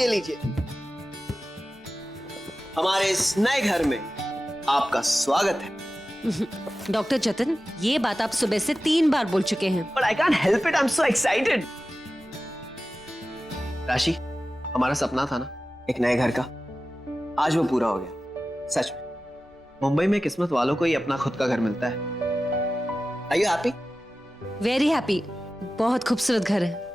ये लीजिए, हमारे इस नए घर में आपका स्वागत है। डॉक्टर जतिन, ये बात आप सुबह से 3 बार बोल चुके हैं। But I can't help it, I'm so excited. राशि, हमारा सपना था ना एक नए घर का, आज वो पूरा हो गया। सच में मुंबई में किस्मत वालों को ही अपना खुद का घर मिलता है। Are you happy? Very happy. बहुत खूबसूरत घर है।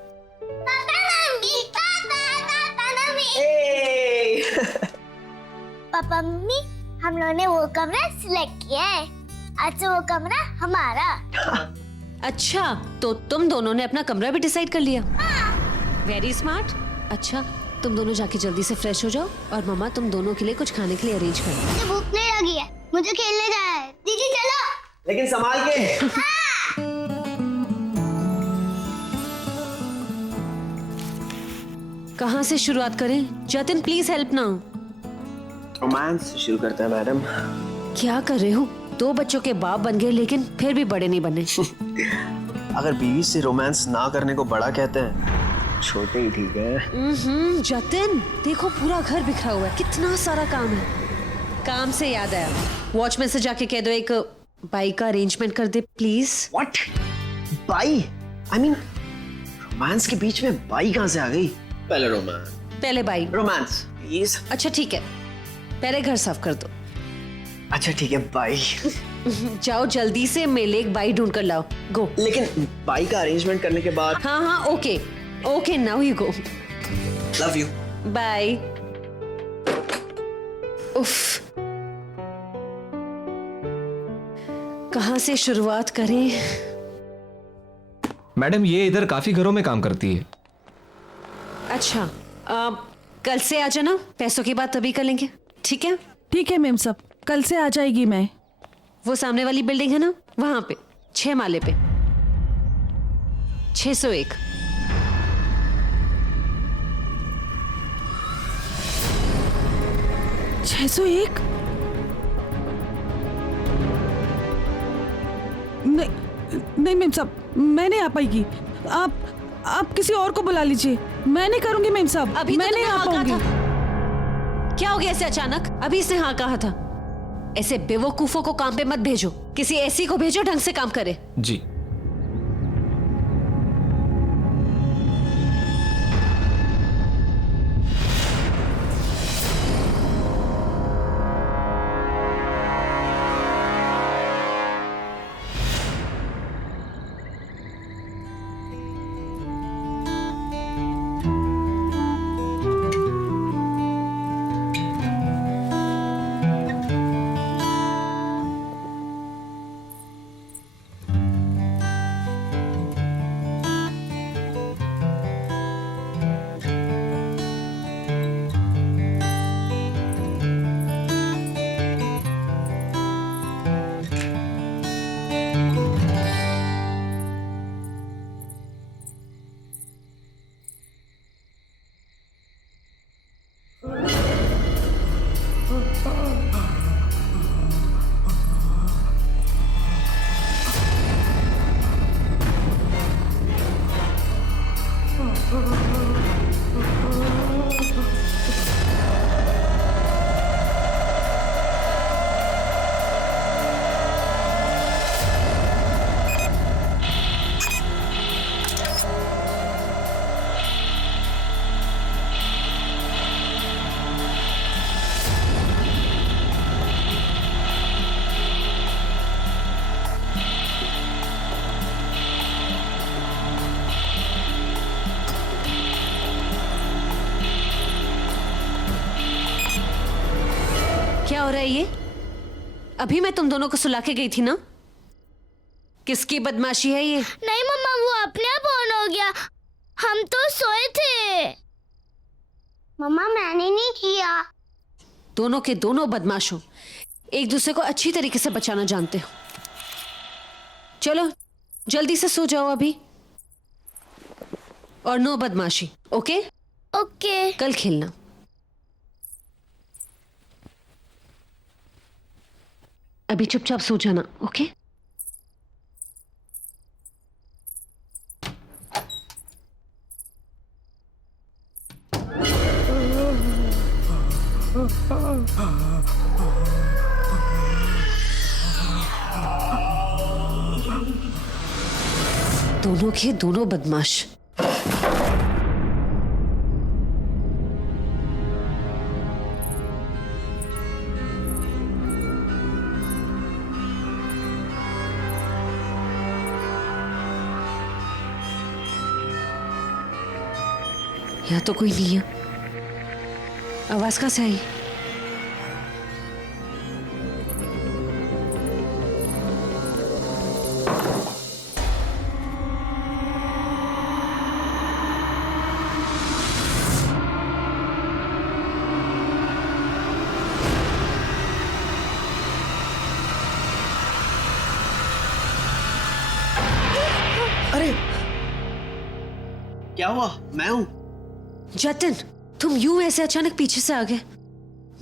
पापा मम्मी, हम लोगों ने वो कमरा सिलेक्ट किया है। आज से वो कमरा हमारा। अच्छा, तो तुम दोनों ने अपना कमरा भी डिसाइड कर लिया? Very smart. अच्छा, तुम दोनों जाके जल्दी से फ्रेश हो जाओ और मम्मा तुम दोनों के लिए कुछ खाने के लिए अरेंज कर दो। मुझे भूख नहीं लगी है, मुझे खेलने जाना है। दीदी चलो। लेकिन संभाल के। कहाँ से शुरुआत करें? जतिन प्लीज हेल्प ना। रोमांस से शुरू करते हैं मैडम। क्या कर रहे हो? 2 बच्चों के बाप बन गए लेकिन फिर भी बड़े नहीं बने। अगर बीवी से रोमांस ना करने को बड़ा कहते हैं, छोटे ही ठीक है। जतिन देखो, पूरा घर बिखरा हुआ है, कितना सारा काम है। काम से याद आया, वॉचमैन से जाके कह दो एक बाइक का अरेंजमेंट कर दे प्लीज। What? बाई? I mean, रोमांस के बीच में बाई कहाँ से आ गई? पहले रोमांस। पहले बाइक। Romance please. अच्छा ठीक है, पहले घर साफ कर दो। अच्छा ठीक है, बाई। जाओ जल्दी से मेले एक बाइक ढूंढ कर लाओ। गो। लेकिन बाई का अरेंजमेंट करने के बाद। हाँ, okay okay, now you go. Love you. Bye. उफ, कहाँ से शुरुआत करें? मैडम, ये इधर काफी घरों में काम करती है। अच्छा, कल से आ जाना, पैसों की बात तभी कर लेंगे, ठीक है? ठीक है मैम साहब, कल से आ जाएगी मैं। वो सामने वाली बिल्डिंग है ना, वहां पे 6 माले पे 601। नहीं मैम साहब, मैं नहीं आ पाएगी। आप किसी और को बुला लीजिए, मैं नहीं करूंगी मैम साहब। अभी मैं तो नहीं आ तुमने हाँ कहा पाऊंगी। था। क्या हो गया ऐसे अचानक? अभी इसने हाँ कहा था। ऐसे बेवकूफों को काम पे मत भेजो, किसी ऐसी को भेजो ढंग से काम करे। जी। क्या हो रहा है ये? अभी मैं तुम दोनों को सुला के गई थी ना। किसकी बदमाशी है ये? नहीं मम्मा, वो अपने आप ऑन हो गया, हम तो सोए थे। मम्मा मैंने नहीं किया। दोनों के दोनों बदमाश हो, एक दूसरे को अच्छी तरीके से बचाना जानते हो। चलो जल्दी से सो जाओ अभी, और नो बदमाशी, ओके? ओके। कल खेलना। अभी चुपचाप सो जाना, ओके? दोनों के दोनों बदमाश। यहाँ तो कोई नहीं है। आवाज कहाँ से आई? अरे क्या हुआ? मैं हूं। जतिन, तुम यूं ऐसे अचानक पीछे से आ गए,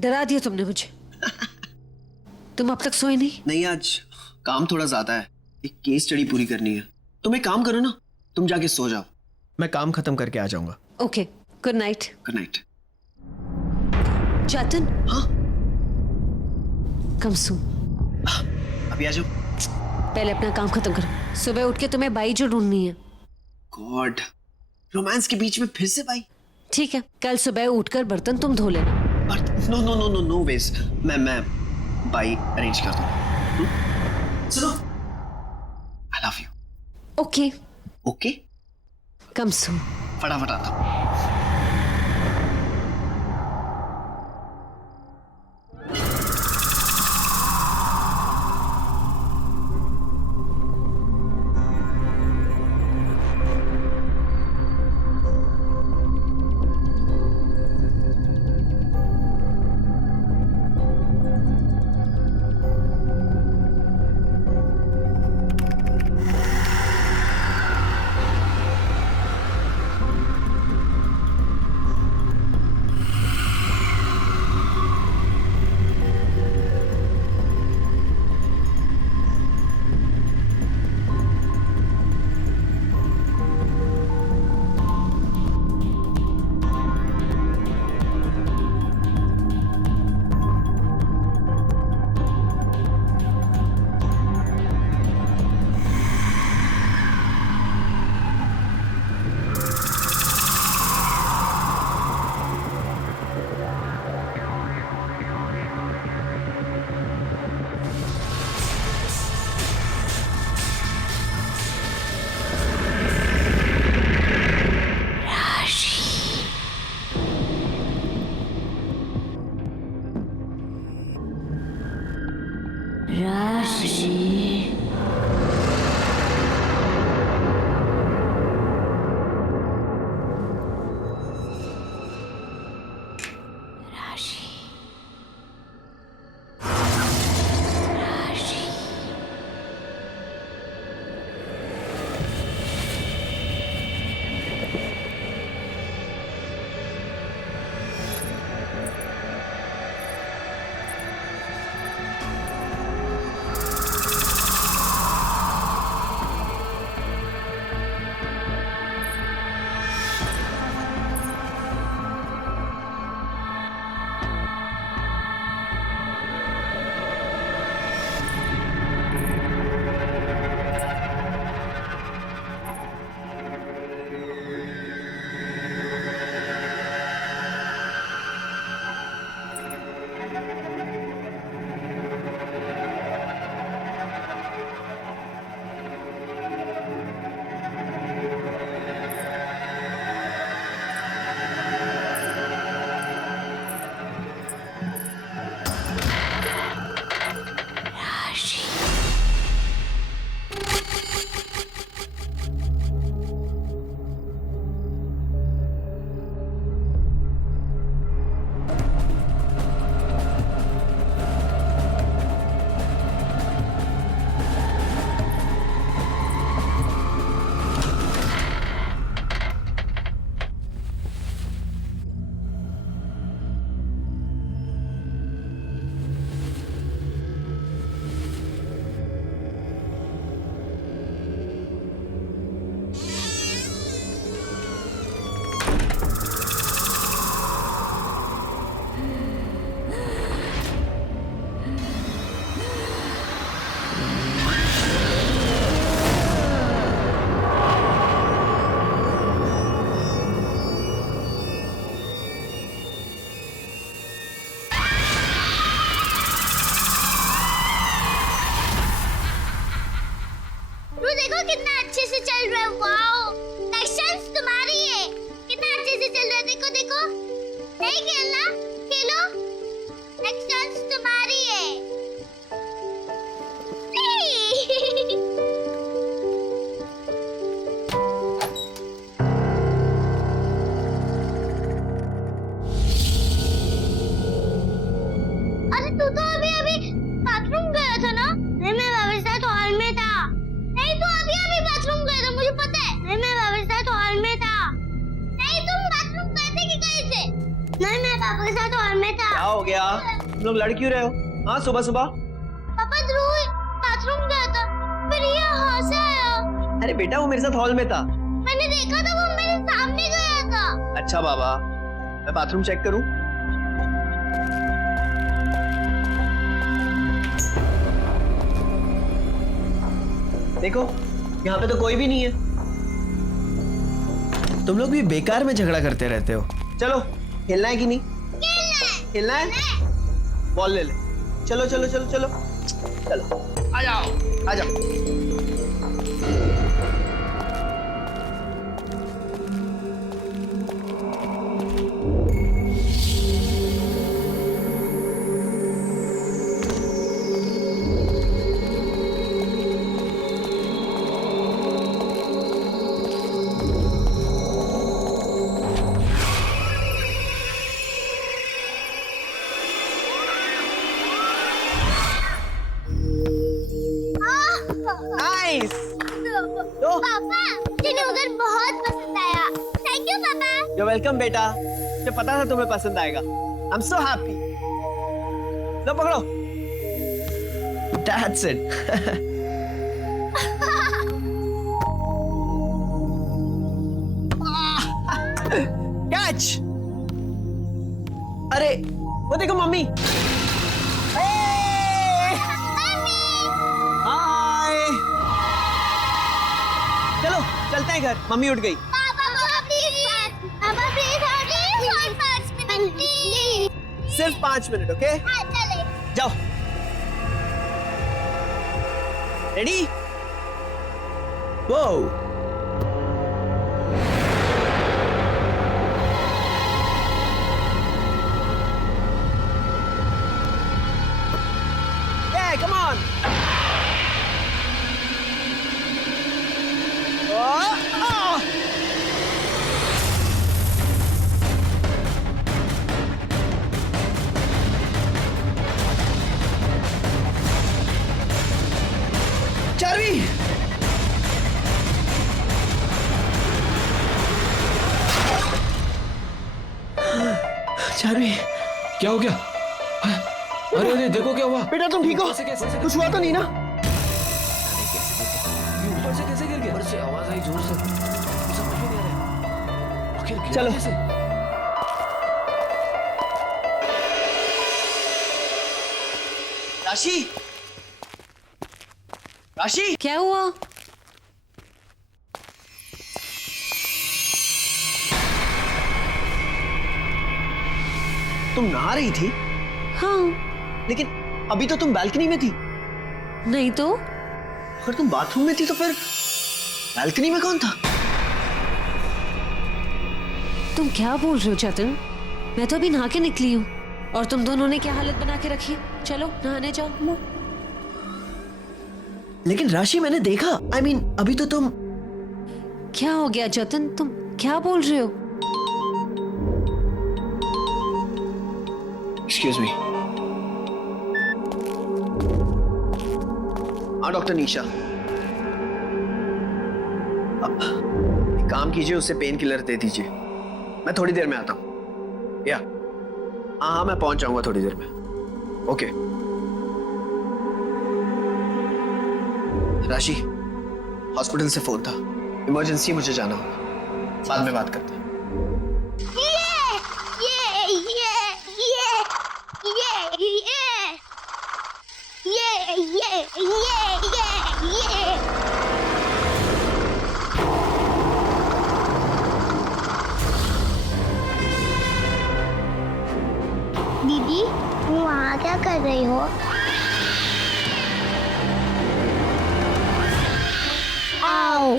डरा दिया तुमने मुझे। तुम अब तक सोए नहीं? नहीं, आज काम थोड़ा ज्यादा है, एक केस स्टडी पूरी करनी है। तुम एक काम करो ना, तुम जाके सो जाओ, मैं काम खत्म करके आ जाऊंगा। Okay, good night. Good night. Jatin, हाँ कम सो। अभी आ जाओ। पहले अपना काम खत्म करो, सुबह उठ के तुम्हें बाई जो ढूंढनी है। गॉड, रोमांस के बीच में फिर से भाई। ठीक है, कल सुबह उठकर बर्तन तुम धो लेना। No no no no no वेज, मैं बाई अरेंज कर दूं। सुनो, I love you. Okay okay, come so. फटाफट आता हूं। वाओ, नेक्स्ट चांस तुम्हारी है। कितना अच्छे से चल रहा है, देखो देखो। नहीं खेलना, खेलो। नेक्स्ट चांस तुम्हारी है। अरे तू तो अभी अभी बाथरूम गया था ना? नहीं, मैं बाबा के साथ हॉल में था। नहीं, तू अभी अभी बाथरूम गया था, मुझे पता है। नहीं, मैं बाबा के साथ हॉल में था। नहीं, तुम बाथरूम गए थे कि कहीं से? नहीं, मैं पापा के साथ हॉल में था। क्या हो गया? तुम लोग लड़ क्यों रहे हो? हाँ, सुबह सुबह। पापा ध्रुव बाथरूम गया था, फिर ये यहाँ से आया। अरे बेटा, वो मेरे साथ हॉल में था। मैंने देखा था, वो मेरे सामने गया था। अच्छा बाबा, मैं बाथरूम चेक करूं? देखो, यहाँ पे तो कोई भी नहीं है। तुम लोग भी बेकार में झगड़ा करते रहते हो। चलो, खेलना है कि नहीं? खेलना है? बॉल ले ले। चलो चलो चलो चलो चलो, आ जाओ आ जाओ। नाइस। पापा, मुझे उधर बहुत पसंद आया। थैंक यू पापा। You're welcome बेटा। मुझे पता था तुम्हें पसंद आएगा। I'm so happy। लो पकड़ो। That's it। Catch। अरे वो देखो मम्मी। हाय। चलो चलते हैं घर, मम्मी उठ गई। पापा प्लीज, पापा प्लीज और 5 मिनट प्लीज। सिर्फ 5 मिनट, ओके? हाँ, चले। जाओ। रेडी? वो come on. Oh. Charvi. Charvi, क्या हो गया? अरे अरे देखो क्या हुआ। बेटा तुम ठीक हो? कैसे कुछ हुआ तो नहीं ना? ऊपर से कैसे गिर गया? ऊपर से आवाज आई जोर से, समझ में नहीं आ रहा। आखिर गिरा चलो। कैसे? राशि, राशि, क्या हुआ? तुम नहा रही थी, हाँ। लेकिन अभी तो तुम बालकनी में थी। नहीं तो? अगर तुम बाथरूम में थी तो फिर बालकनी में कौन था? तुम क्या बोल रहे हो चेतन? मैं तो अभी नहा के निकली हूँ और तुम दोनों ने क्या हालत बना के रखी है। चलो नहाने जाओ। लेकिन राशि मैंने देखा, I mean, अभी तो तुम। क्या हो गया चेतन, तुम क्या बोल रहे हो? Excuse me. हाँ डॉक्टर निशा, अब एक काम कीजिए, उससे पेन किलर दे दीजिए। मैं थोड़ी देर में आता हूँ। या हाँ, मैं पहुंच जाऊंगा थोड़ी देर में। ओके। राशि, हॉस्पिटल से फोन था, इमरजेंसी, मुझे जाना होगा। बाद में बात करते हैं। दीदी, तुम वहाँ क्या कर रही हो? आओ।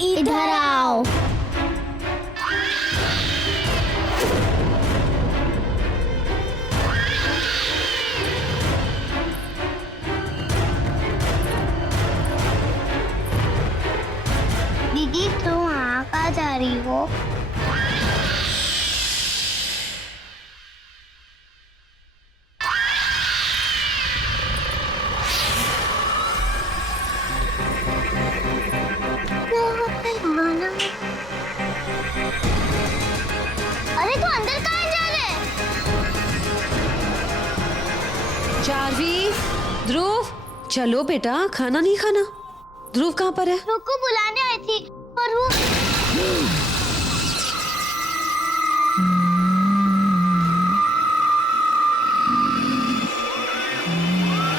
इधर आओ। दीदी तुम वहाँ कहाँ जा रही हो? अरे तू अंदर कहाँ जा रहे? चार्वी, ध्रुव, चलो बेटा, खाना नहीं खाना। ध्रुव कहाँ पर है? रुको बुलाने आई थी पर वो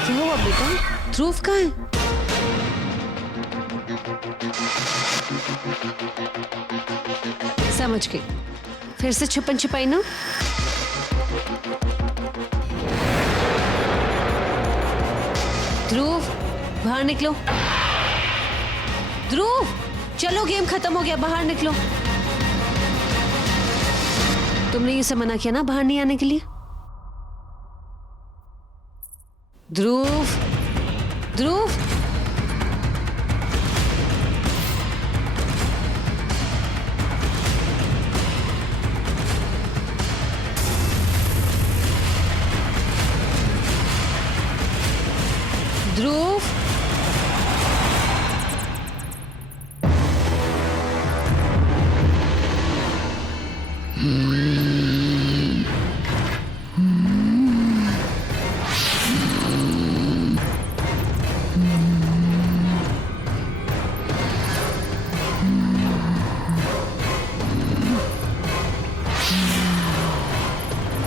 क्या हुआ बेटा? ध्रुव कहाँ है? समझ गई, फिर से छुपन छुपाई ना। ध्रुव, बाहर निकलो। ध्रुव, चलो, गेम खत्म हो गया, बाहर निकलो। तुमने ये सब मना किया ना बाहर नहीं आने के लिए। ध्रुव, ध्रुव, ध्रुव,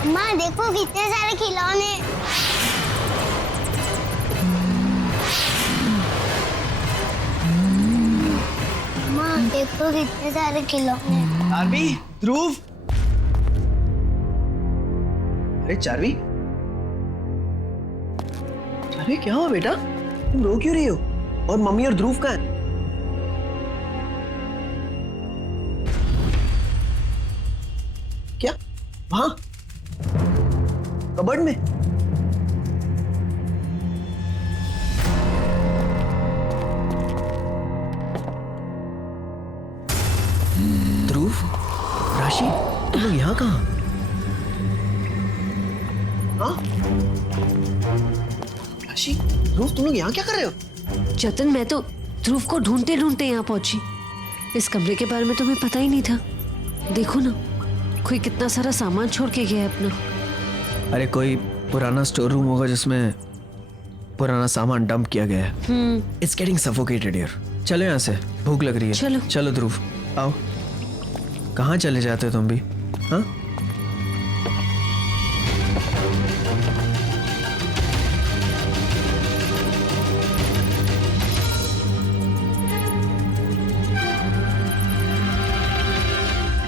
माँ देखो कितने सारे खिलौने। माँ देखो कितने सारे खिलौने। चार्वी, ध्रुव। अरे चार्वी, अरे क्या हुआ बेटा? तुम रो क्यों रही हो? और मम्मी और ध्रुव कहाँ हैं? क्या? वहां कबर्ड में? ध्रुव, राशि, तुम लोग यहाँ कहाँ? हाँ? राशि, ध्रुव, तुम लोग यहाँ क्या कर रहे हो? जतन, मैं तो ध्रुव को ढूंढते ढूंढते यहाँ पहुंची। इस कमरे के बारे में तुम्हें पता ही नहीं था। देखो ना, कोई कितना सारा सामान छोड़ के गया है अपना। अरे कोई पुराना स्टोर रूम होगा जिसमें पुराना सामान डंप किया गया है। It's getting suffocated here. चलो यहाँ से, भूख लग रही है। चलो। चलो ध्रुव, आओ। कहाँ चले जाते हो तुम भी? हाँ?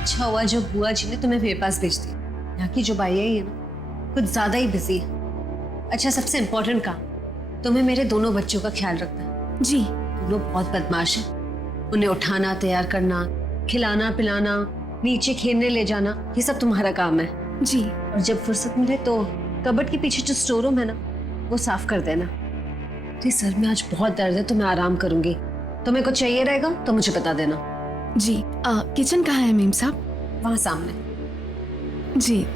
अच्छा हुआ जो बुआ जी ने तुम्हें मेरे पास भेज दी। यहाँ की जो बाई है ये ना कुछ ज्यादा ही बिजी है। अच्छा, सबसे इम्पोर्टेंट काम, तुम्हें मेरे दोनों बच्चों का ख्याल रखना है। जी। दोनों बहुत बदमाश हैं। उन्हें उठाना, तैयार करना, खिलाना पिलाना, नीचे खेलने ले जाना, ये सब तुम्हारा काम है। जी। और जब फुर्सत मिले तो कबर्ड के पीछे जो स्टोर रूम है ना, वो साफ कर देना। तो सर में आज बहुत दर्द है तो मैं आराम करूंगी। तुम्हें कुछ चाहिए रहेगा तो मुझे बता देना। जी। किचन कहाँ है मेम साहब? वहां सामने। जी।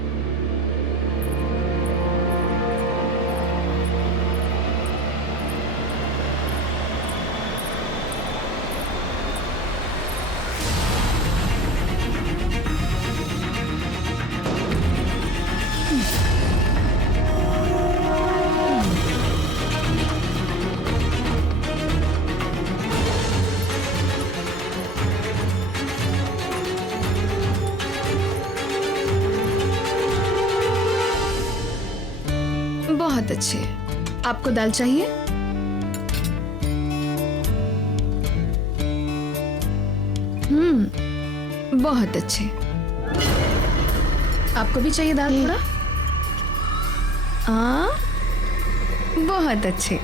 बहुत अच्छे। आपको दाल चाहिए? बहुत अच्छे। आपको भी चाहिए दाल थोड़ा? बहुत अच्छे।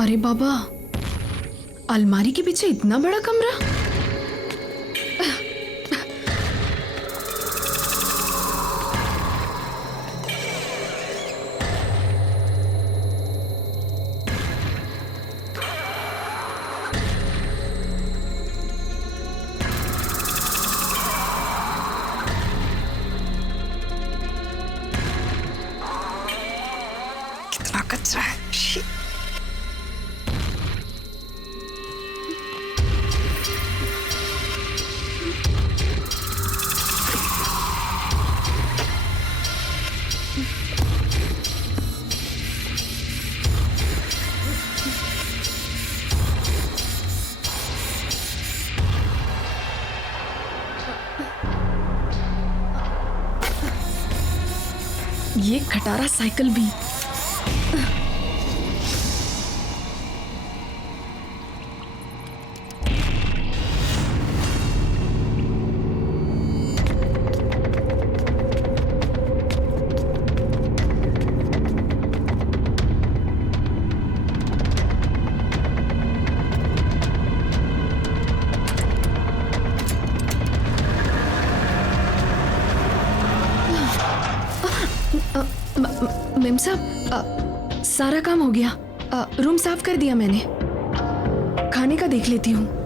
अरे बाबा, अलमारी के पीछे इतना बड़ा कमरा। कितना कचरा है। Shit. ये खटारा साइकिल भी। मेम साहब, सारा काम हो गया। रूम साफ कर दिया मैंने। खाने का देख लेती हूँ।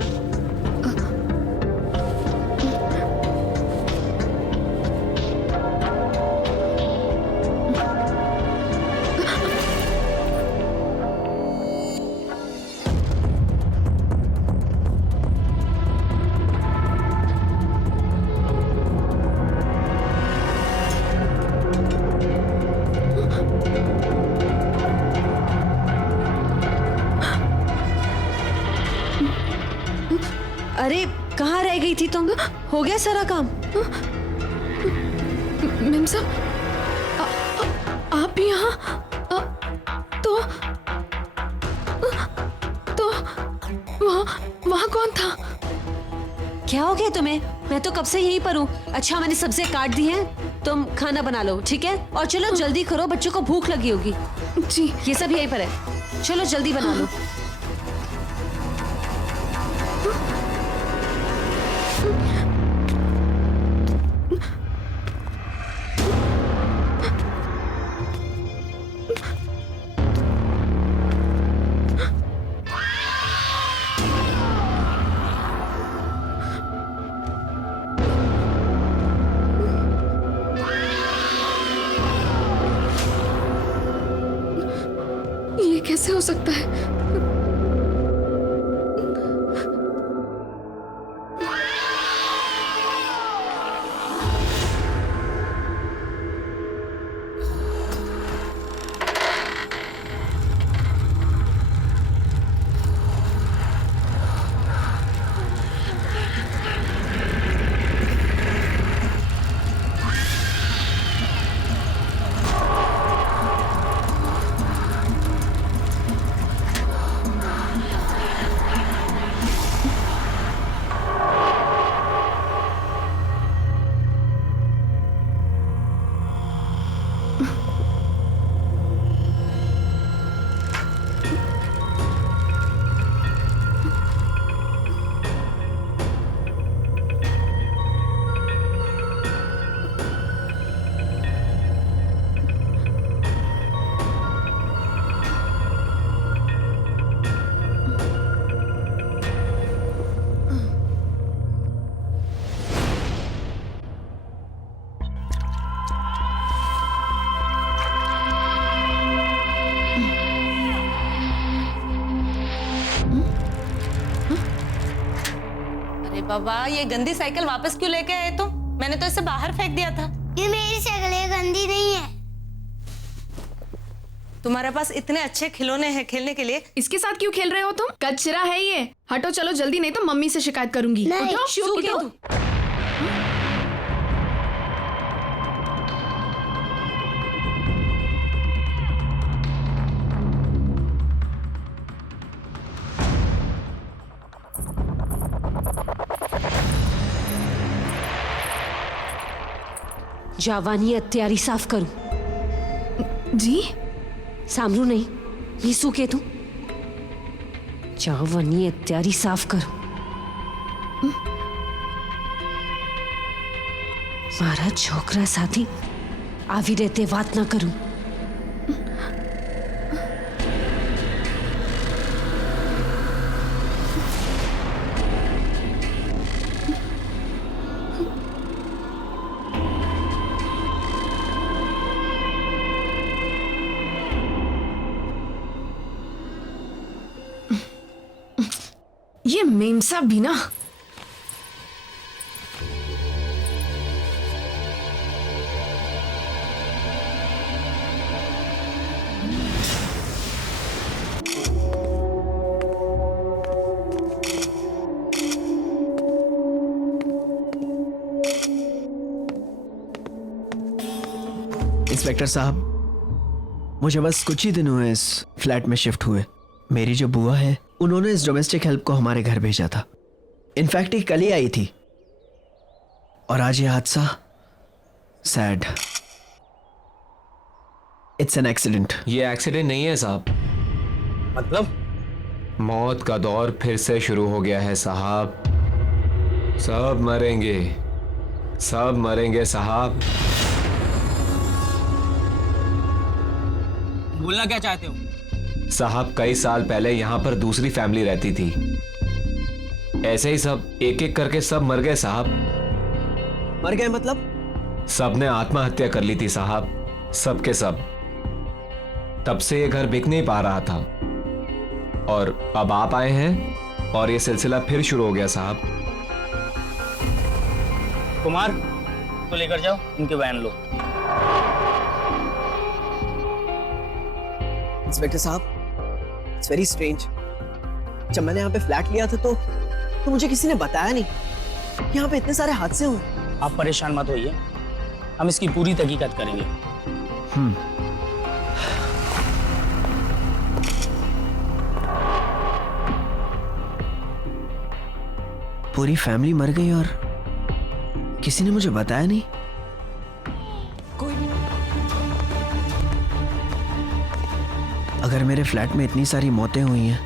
अरे कहाँ रह गई थी तुम? हो गया सारा काम? मेम साहब, आप यहाँ? तो वहाँ कौन था? क्या हो गया तुम्हें? मैं तो कब से यहीं पर हूँ। अच्छा मैंने सब्जियां काट दी हैं, तुम खाना बना लो, ठीक है? और चलो जल्दी करो, बच्चों को भूख लगी होगी। जी। ये सब यहीं पर है, चलो जल्दी बना लो। ये कैसे हो सकता है? बाबा, ये गंदी साइकिल वापस क्यों लेके आए तुम? मैंने तो इसे बाहर फेंक दिया था। ये मेरी साइकिल है, गंदी नहीं है। तुम्हारे पास इतने अच्छे खिलौने हैं खेलने के लिए, इसके साथ क्यों खेल रहे हो तुम? कचरा है ये। हटो चलो जल्दी, नहीं तो मम्मी से शिकायत करूंगी। नहीं, उठो, उठो। जावानी અત્યારે સાફ કરું जी સાંભળું નહીં મેં શું કીધું જાવાની અત્યારે સાફ કરું મારા છોકરા સાથે આવી રીતે વાત ન કરું ये मेम साहब भी ना इंस्पेक्टर साहब, मुझे बस कुछ ही दिन हुए इस फ्लैट में शिफ्ट हुए। मेरी जो बुआ है उन्होंने इस डोमेस्टिक हेल्प को हमारे घर भेजा था। इनफैक्ट ये कल ही आई थी और आज ये हादसा। सैड। It's an accident. ये एक्सीडेंट नहीं है साहब, मतलब मौत का दौर फिर से शुरू हो गया है साहब। सब मरेंगे, सब मरेंगे साहब। बोलना क्या चाहते हो? साहब कई साल पहले यहाँ पर दूसरी फैमिली रहती थी। ऐसे ही सब एक एक करके सब मर गए साहब। मर गए मतलब? सब ने आत्महत्या कर ली थी साहब, सब के सब। तब से ये घर बिक नहीं पा रहा था और अब आप आए हैं और ये सिलसिला फिर शुरू हो गया साहब। कुमार, तो लेकर जाओ, इनके बयान लो। इंस्पेक्टर साहब, इट्स वेरी स्ट्रेंज। जब मैंने यहाँ पे फ्लैट लिया था तो मुझे किसी ने बताया नहीं कि यहाँ पे इतने सारे हादसे हुए। आप परेशान मत होइए, हम इसकी पूरी तहकीकात करेंगे। पूरी फैमिली मर गई और किसी ने मुझे बताया नहीं। कोई नहीं अगर मेरे फ्लैट में इतनी सारी मौतें हुई हैं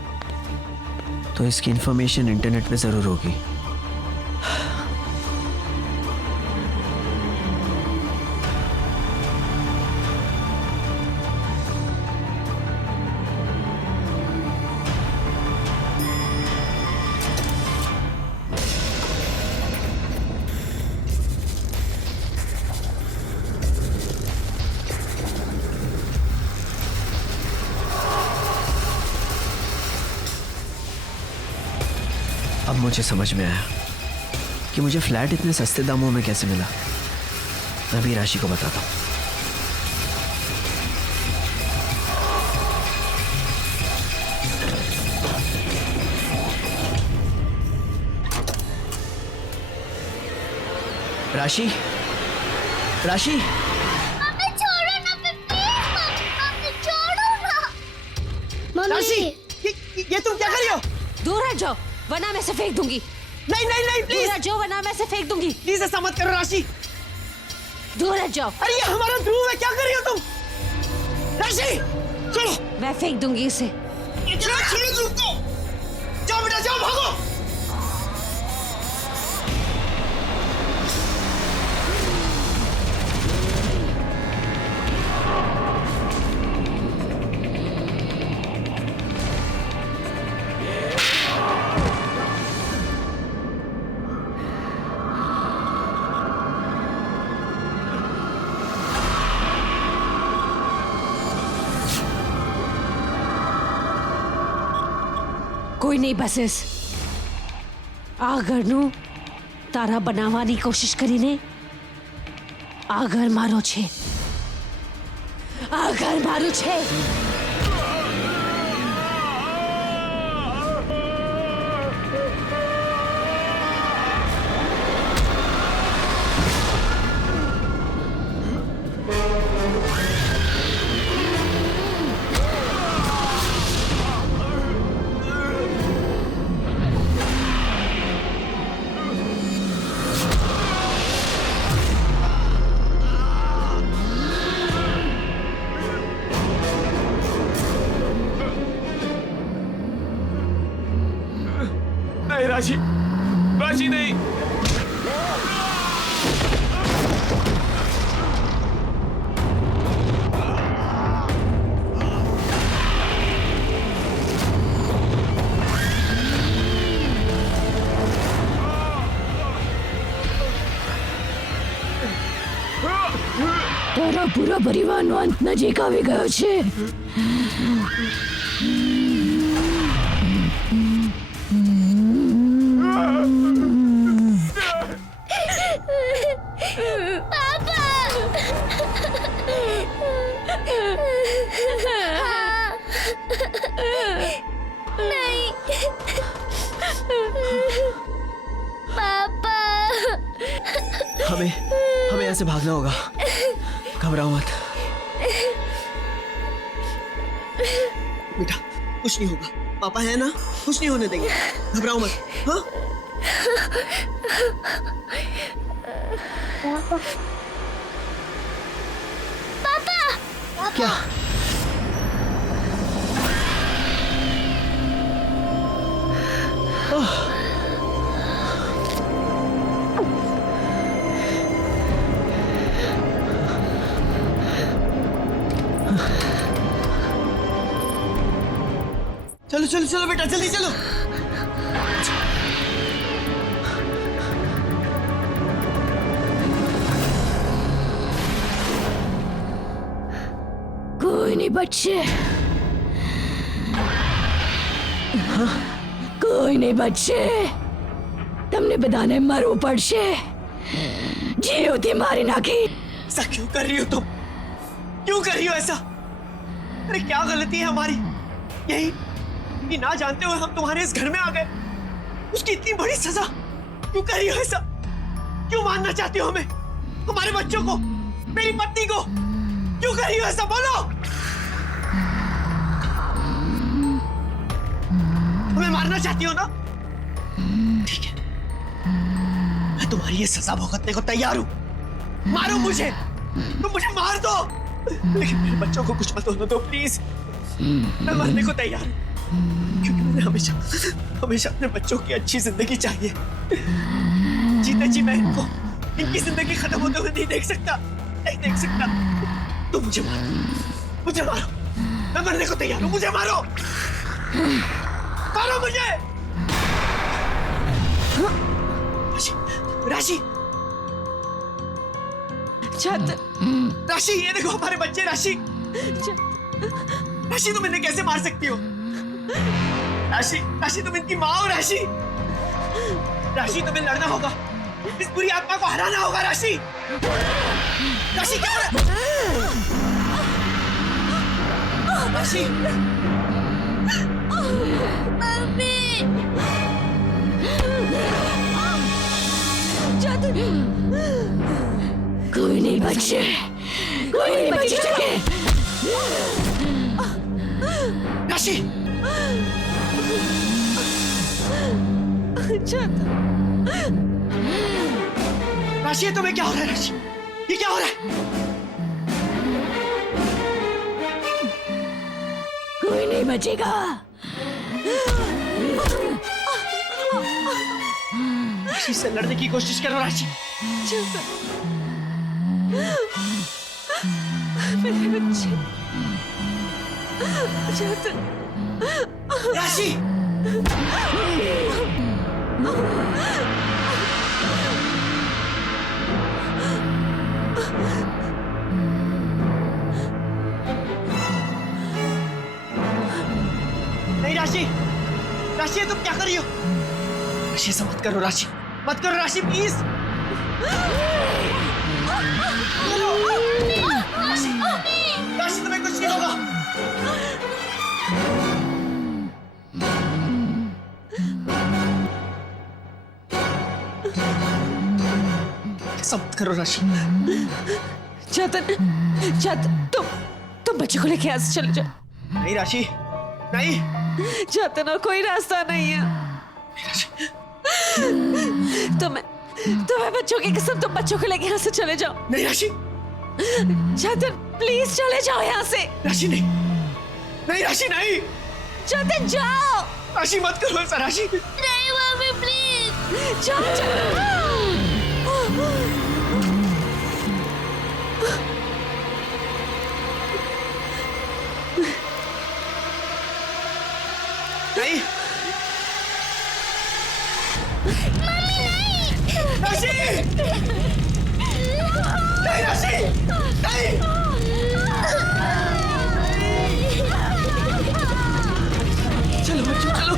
तो इसकी इंफॉर्मेशन इंटरनेट पे जरूर होगी। अब मुझे समझ में आया कि मुझे फ्लैट इतने सस्ते दामों में कैसे मिला। मैं भी राशि को बताता हूँ। राशि, राशि, मम्मी छोड़ो ना, मम्मी छोड़ो ना। राशि, मम्मी, ये तुम क्या कर रही हो? दूर हट जाओ वरना मैं इसे फेंक दूंगी। नहीं नहीं नहीं, दूर प्लीज हट जाओ वरना मैं इसे फेंक दूंगी। प्लीज ऐसा मत करो राशि। दूर हट जाओ। अरे ये हमारा ध्रुव है, क्या कर रही हो तुम? राशि, चलो। मैं फेंक दूंगी इसे। छोड़ो छोड़ो ध्रुव को। जाओ बेटा जाओ, भागो। કોઈ નહીં બસીસ આ ઘરનું તારા બનાવવાની કોશિશ કરીને આ ઘર મારો છે, આ ઘર મારું છે। राशि, राशि नहीं। તારા પૂરા પરિવારનો અંત નજીક આવી ગયો છે. नहीं पापा हमें हमें यहाँ से भागना होगा. घबराओ मत बेटा, कुछ नहीं होगा. पापा है ना, कुछ नहीं होने देंगे. घबराओ मत. हाँ पापा क्या? चलो चलो चलो बेटा, जल्दी चलो. કોઈ નહીં બચશે. કોઈ નહીં બચશે. તમને બધાને મરવું પડશે. જીવથી મારી નાખી. ऐसा क्यों कर रही हो तुम? क्यों कर रही हो ऐसा? अरे क्या गलती है हमारी? यही कि ना जानते हुए हम तुम्हारे इस घर में आ गए. उसकी इतनी बड़ी सजा क्यों कर रही हो ऐसा? क्यों मारना चाहती हो हमें, हमारे बच्चों को, मेरी पत्नी को? क्यों कर रही हो ऐसा? बोलो. हमें मारना चाहती हो ना? ठीक है, मैं तुम्हारी ये सजा भुगतने को तैयार हूं. मारो मुझे, तुम मुझे मार दो, लेकिन मेरे बच्चों को कुछ मत होने दो प्लीज. मैं मरने को तैयार हूं, क्योंकि मुझे हमेशा हमेशा अपने बच्चों की अच्छी जिंदगी चाहिए. जीते जी मैं इनकी जिंदगी खत्म होते हुए नहीं देख सकता, नहीं देख सकता. तो मुझे मारो, मुझे मारो. मैं मरने को तैयार हूं, मुझे मारो, मारो मुझे. राशि, राशि, राशि, ये देखो हमारे बच्चे. राशि, राशि तुम इन्हें कैसे मार सकती हो? राशि, राशि तुम इनकी माँ हो. राशि, राशि तुम्हें लड़ना होगा, इस बुरी आत्मा को हराना होगा. राशि, राशि क्या हो रहा है? राशि, मम्मी કોઈ નહીં બચશે. કોઈ નહીં બચી શકે. राशि, राशि ये तुम्हें क्या हो रहा है? राशि, ये क्या हो रहा है? કોઈ નહીં બચેગા. राशि से लड़ने की कोशिश करो. राशि, मेरे बच्चे. राशि, नहीं राशि, राशि तुम क्या कर रही हो? राशि ऐसा मत करो. राशि मत करो. राशि प्लीज. राशि, राशि तुम्हें कुछ नहीं होगा. ऐसा मत करो राशि. चेतन, तुम बच्चे को लेके यहाँ से चले जाओ. नहीं राशि, नहीं. चेतन, और कोई रास्ता नहीं है. तुम्हें बच्चों की कसम, तुम बच्चों को लेके यहाँ से चले जाओ. नहीं राशि. चेतन प्लीज चले जाओ यहाँ से. राशि नहीं, नहीं राशि नहीं. चेतन जाओ. राशि मत करो ऐसा. राशि, नहीं भाभी प्लीज। चल चल। नहीं राशि, नहीं राशि, नहीं। चलो बच्चों चलो।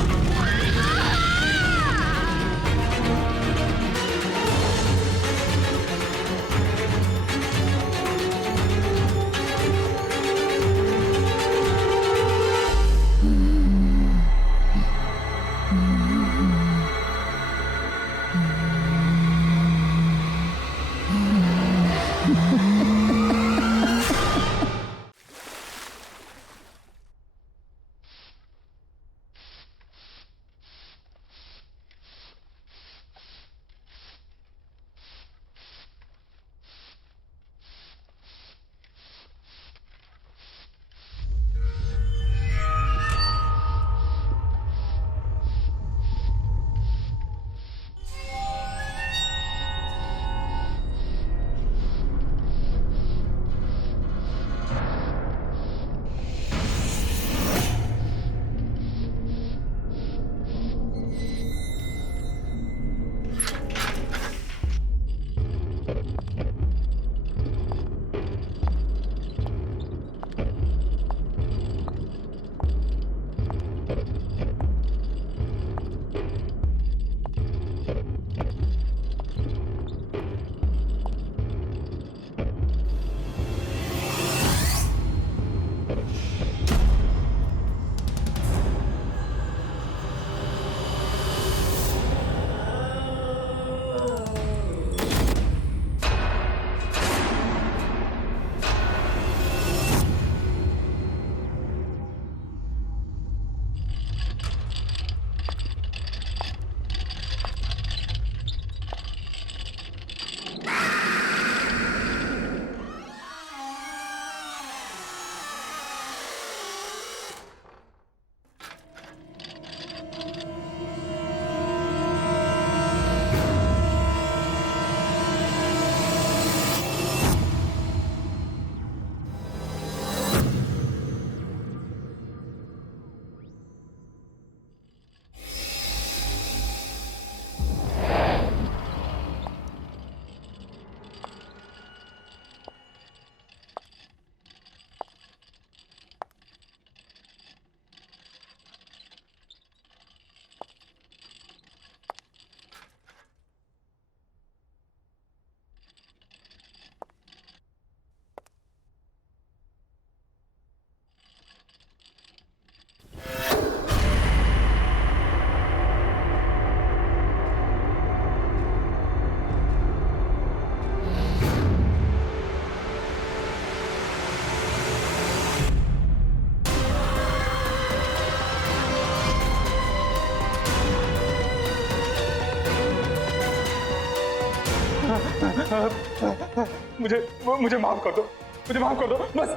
मुझे माफ कर दो, मुझे माफ कर दो, बस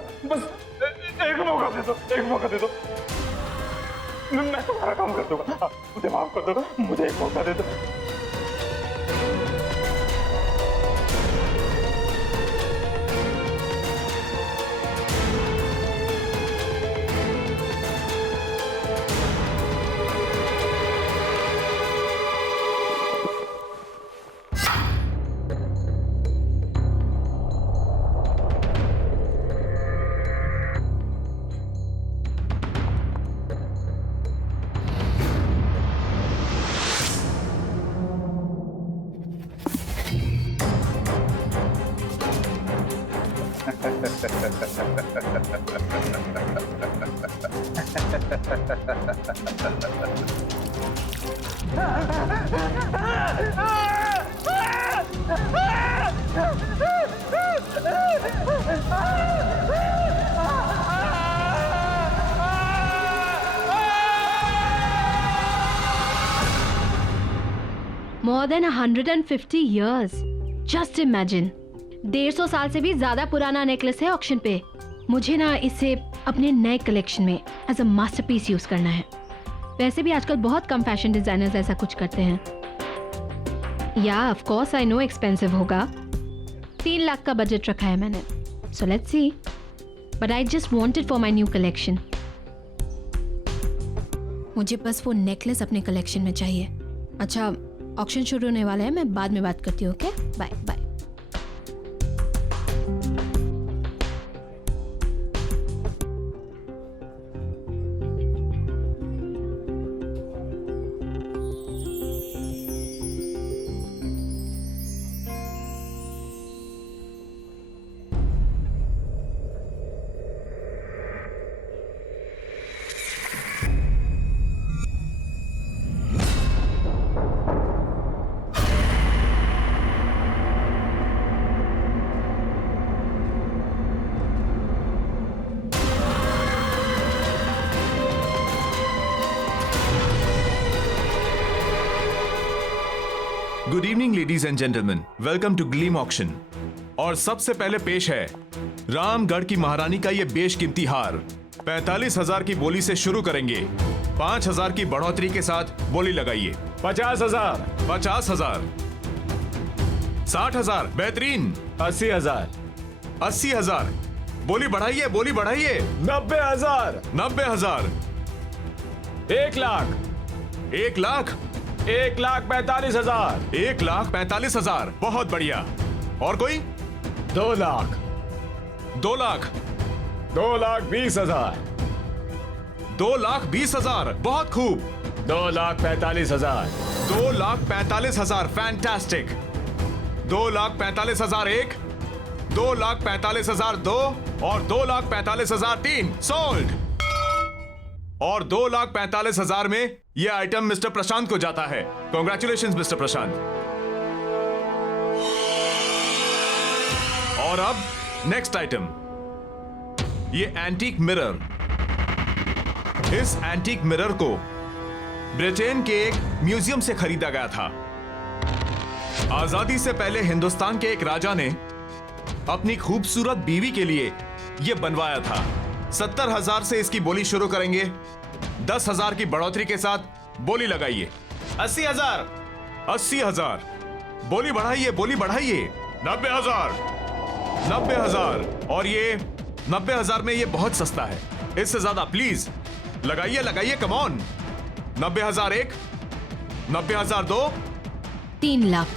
एक मौका दे दो, एक मौका दे दो। मैं तुम्हारा काम कर दूंगा, मुझे माफ कर दो, मुझे एक मौका दे दो। More than 150 years. Just imagine. 150 साल से भी ज्यादा पुराना नेकलेस है ऑक्शन पे। मुझे ना इसे अपने नए कलेक्शन में एज अ मास्टरपीस यूज करना है। वैसे भी आजकल बहुत कम फैशन डिजाइनर्स ऐसा कुछ करते हैं। या of course I know expensive होगा, 3 लाख का बजट रखा है मैंने, so let's see, but I just wanted for my new collection. मुझे बस वो नेकलेस अपने कलेक्शन में चाहिए। अच्छा, ऑक्शन शुरू होने वाला है, मैं बाद में बात करती हूँ। Okay, bye bye. Good evening ladies and gentleman, welcome to Gleam auction. और सबसे पहले पेश है रामगढ़ की महारानी का ये बेशकीमती हार। 45,000 की बोली से शुरू करेंगे, 5,000 की बढ़ोतरी के साथ बोली लगाइए। 50,000, 50,000, 60,000, बेहतरीन। 80,000, 80,000, बोली बढ़ाइए, बोली बढ़ाइए। 90,000, 90,000, 1 लाख, 1 लाख, 1,45,000, 1,45,000, बहुत बढ़िया। और कोई? 2 लाख, 2 लाख, 2,20,000, 2,20,000, बहुत खूब। 2,45,000, 2,45,000, फैंटास्टिक। 2,45,000 1, 2,45,000 2 और 2,45,000 3, सोल्ड। और 2,45,000 में यह आइटम मिस्टर प्रशांत को जाता है। कॉन्ग्रेचुलेशंस मिस्टर प्रशांत। और अब नेक्स्ट आइटम, ये एंटीक मिरर। इस एंटीक मिरर को ब्रिटेन के एक म्यूजियम से खरीदा गया था। आजादी से पहले हिंदुस्तान के एक राजा ने अपनी खूबसूरत बीवी के लिए यह बनवाया था। 70,000 से इसकी बोली शुरू करेंगे, 10,000 की बढ़ोतरी के साथ बोली लगाइए। 80,000, 80,000, बोली बढ़ाइए, बोली बढ़ाइए। 90,000, 90,000, और ये 90,000 में ये बहुत सस्ता है, इससे ज्यादा प्लीज लगाइए, लगाइए, कम ऑन। 90,000 1, 90,000 2, 3 लाख।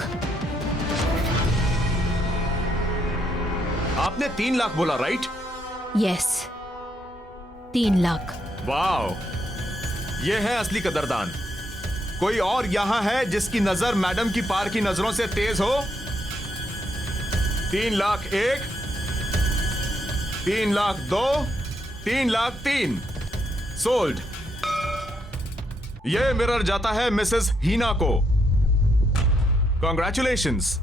आपने 3 लाख बोला, राइट? यस, 3 लाख। वाओ, ये है असली कदरदान। कोई और यहां है जिसकी नजर मैडम की पार की नजरों से तेज हो? 3 लाख 1, 3 लाख 2, 3 लाख 3, सोल्ड। यह मिरर जाता है मिसेस हीना को। कॉन्ग्रेचुलेशंस।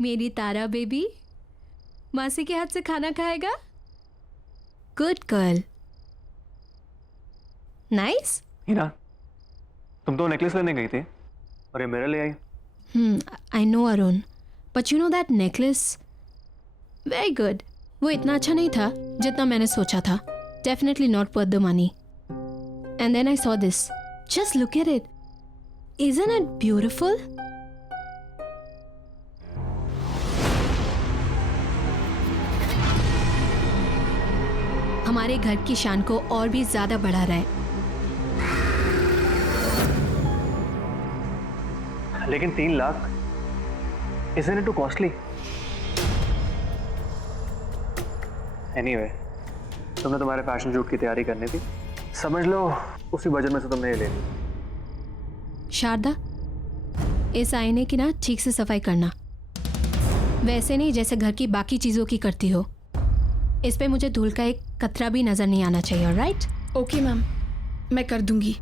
मेरी तारा बेबी मासी के हाथ से खाना खाएगा। Good girl. नाइस। हीना, तुम तो नेकलेस लेने गई थी और ये मेरे ले आई। I know Arun, but you know that necklace very good. वो इतना अच्छा नहीं था जितना मैंने सोचा था। Definitely not worth the money. And then I saw this, just look at it, isn't it beautiful? हमारे घर की शान को और भी ज्यादा बढ़ा रहा है। लेकिन 3 lakh, isn't it too costly? Anyway, तुमने तुम्हारे फैशन शूट की तैयारी करनी थी, समझ लो उसी बजट में से तुमने ये ले ली। शारदा, इस आईने की ना ठीक से सफाई करना, वैसे नहीं जैसे घर की बाकी चीजों की करती हो। इस पे मुझे धूल का एक कतरा भी नजर नहीं आना चाहिए, राइट? ओके मैम, मैं कर दूंगी।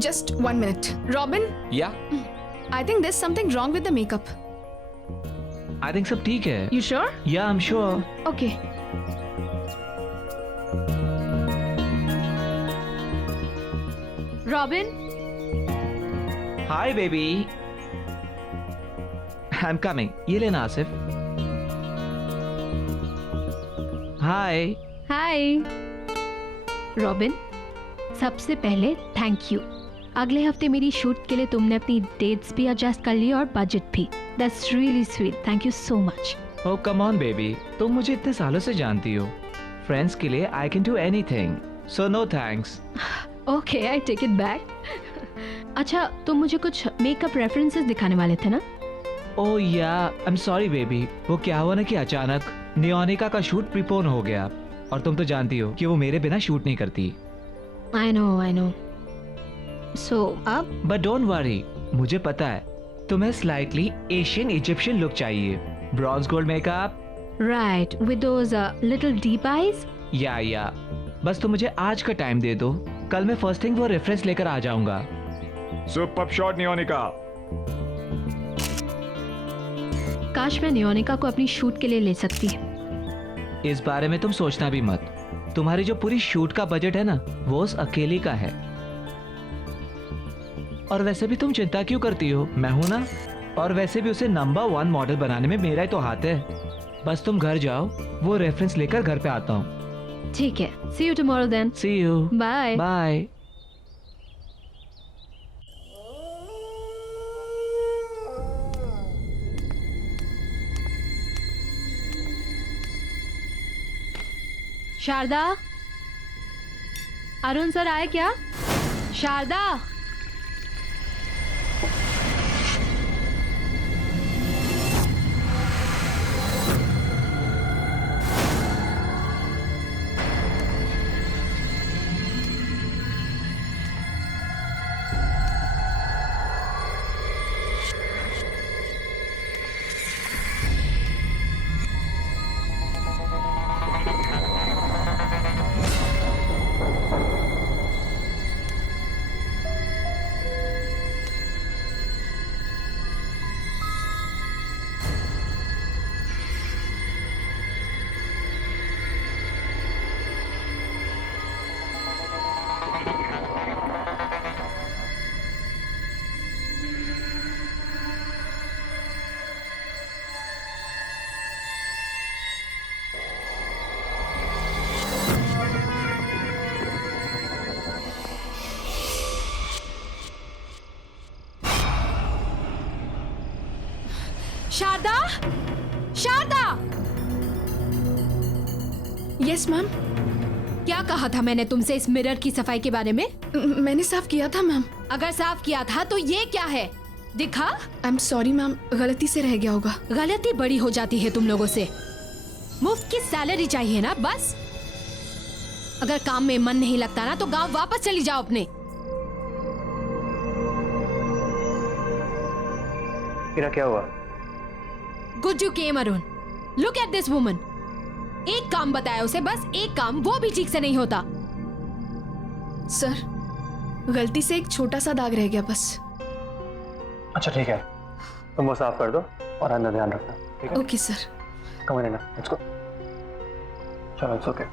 Just 1 minute. Robin, या I think there's something wrong with the makeup. I think सब ठीक है. You sure? या I am sure. Okay. Robin, hi baby. I am coming. ये लेना आसिफ. हाय. हाय. रॉबिन, सबसे पहले थैंक यू. अगले हफ्ते मेरी शूट के लिए तुमने अपनी डेट्स भी एडजस्ट कर ली और बजट भी. That's really sweet. Thank you so much. Oh come on baby, तुम मुझे इतने सालों से जानती हो. फ्रेंड्स के लिए I can do anything. So no thanks. Okay, I take it back. अच्छा, तुम मुझे कुछ मेकअप रेफरेंसेस दिखाने वाले थे ना? ओह या, आई एम सॉरी बेबी. वो क्या हुआ ना कि अचानक नियोनिका का शूट प्रीपोन हो गया और तुम तो जानती हो कि वो मेरे बिना शूट नहीं करती. I know. सो अब? बट डोंट वरी, मुझे पता है तुम्हें स्लाइटली एशियन इजिप्शियन लुक चाहिए. Bronze gold makeup. Right, with those little deep eyes. या बस तुम मुझे आज का टाइम दे दो. कल मैं फर्स्ट थिंग वो रेफरेंस लेकर आ जाऊंगा. Superb shot Neonika. काश मैं नियोनिका को अपनी शूट के लिए ले सकती. इस बारे में तुम सोचना भी मत. तुम्हारी जो पूरी शूट का बजट है ना, वो उस अकेली का है. और वैसे भी तुम चिंता क्यों करती हो, मैं हूं ना. और वैसे भी उसे नंबर 1 मॉडल बनाने में मेरा ही तो हाथ है. बस तुम घर जाओ, वो रेफरेंस लेकर घर पे आता हूँ. ठीक है. See you tomorrow then. See you. Bye. Bye. Sharda, Arun sir आए क्या? शारदा. शारदा, शारदा. Yes ma'am. क्या कहा था मैंने तुमसे इस मिरर की सफाई के बारे में? मैंने साफ किया था मैम. अगर साफ किया था तो ये क्या है? दिखा. आई एम सॉरी मैम, गलती से रह गया होगा. गलती बड़ी हो जाती है तुम लोगों से. मुफ्त की सैलरी चाहिए ना बस. अगर काम में मन नहीं लगता ना तो गांव वापस चली जाओ अपने. मेरा क्या हुआ? गुज्जू केम Arun. Look at this woman. एक काम बताया उसे, बस एक काम, वो भी ठीक से नहीं होता. सर, गलती से एक छोटा सा दाग रह गया बस. अच्छा ठीक है, तुम वो साफ कर दो और अंदर ध्यान रखना. ठीक है? Okay sir. Come on, Anna. Let's go. Chalo, it's okay.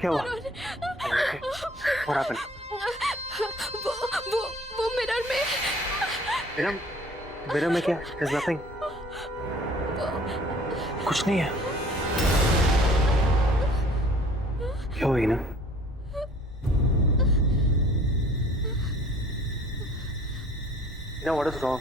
क्या हुआ? What happened? वो मिरर में मिरर में क्या? There's nothing. कुछ नहीं है. क्या हुई ना? What is wrong?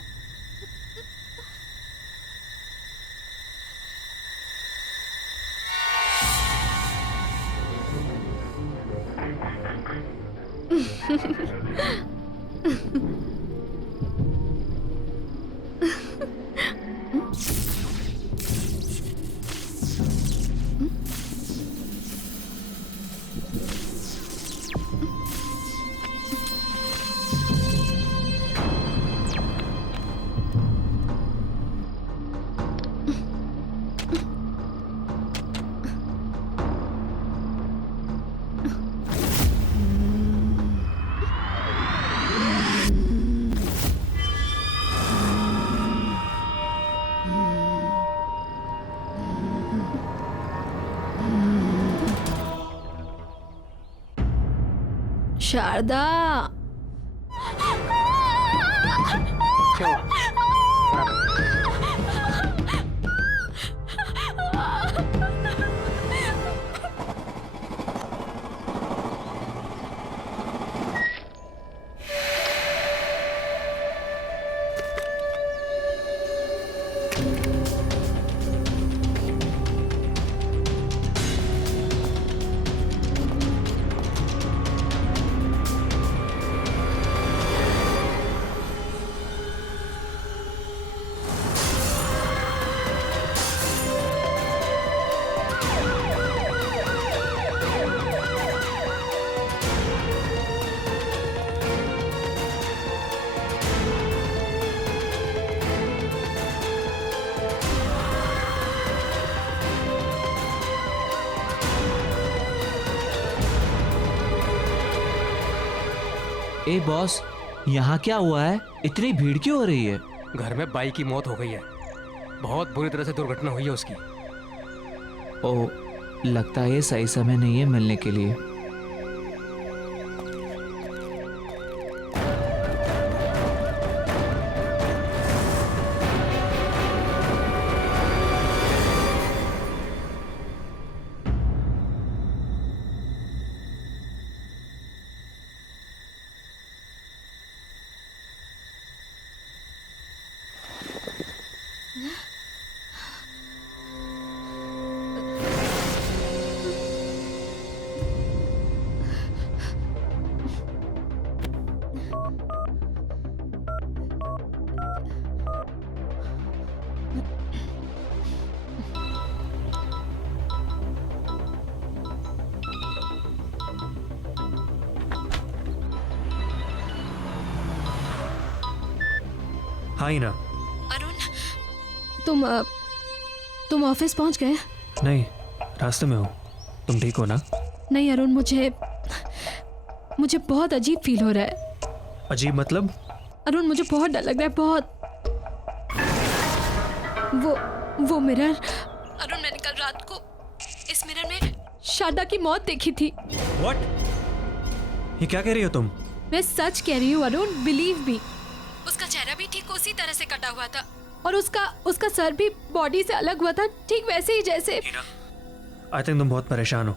शारदा, क्या हुआ? ए बॉस, यहाँ क्या हुआ है? इतनी भीड़ क्यों हो रही है? घर में बाई की मौत हो गई है। बहुत बुरी तरह से दुर्घटना हुई है उसकी। ओह, लगता है ये सही समय नहीं है मिलने के लिए। हाँ ही ना। अरुण, तुम तुम ऑफिस पहुंच गए? नहीं, रास्ते में हूँ। तुम ठीक हो ना? नहीं अरुण, मुझे बहुत अजीब फील हो रहा है। अजीब मतलब? अरुण मुझे बहुत डर लग रहा है, बहुत। वो मिरर, अरुण मैंने कल रात को इस मिरर में शारदा की मौत देखी थी। What? ये क्या कह रही हो तुम? मैं सच कह रही हूँ अरुण, बिलीव मी। उसका चेहरा भी ठीक उसी तरह से कटा हुआ था और उसका सर भी बॉडी से अलग हुआ था, ठीक वैसे ही जैसे। आई थिंक तुम बहुत परेशान हो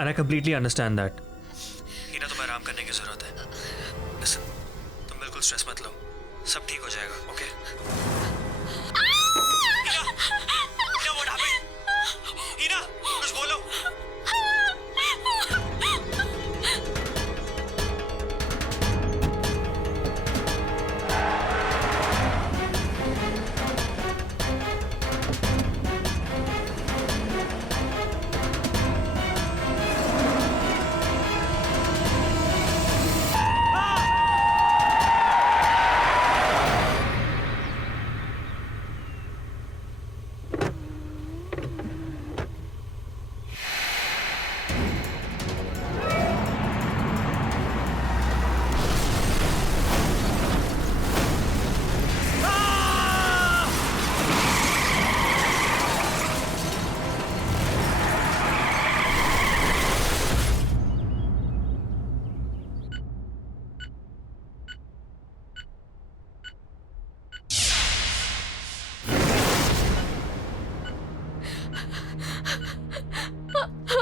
and I completely understand that. Heena, तुम्हें आराम करने की जरूरत है। Listen, तुम बिल्कुल स्ट्रेस मत लो, सब ठीक हो जाएगा, okay? Heena, what happened? Heena, कुछ बोलो।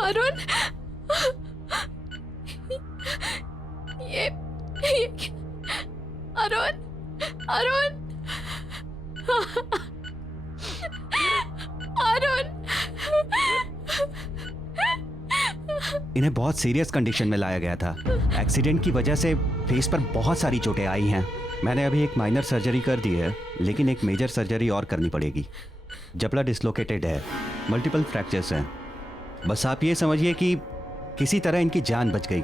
अरुण, ये अरुण, अरुण, अरुण। इन्हें बहुत सीरियस कंडीशन में लाया गया था। एक्सीडेंट की वजह से फेस पर बहुत सारी चोटें आई हैं। मैंने अभी एक माइनर सर्जरी कर दी है, लेकिन एक मेजर सर्जरी और करनी पड़ेगी। जबड़ा डिसलोकेटेड है, मल्टीपल फ्रैक्चर्स हैं। बस आप ये समझिए कि किसी तरह इनकी जान बच गई।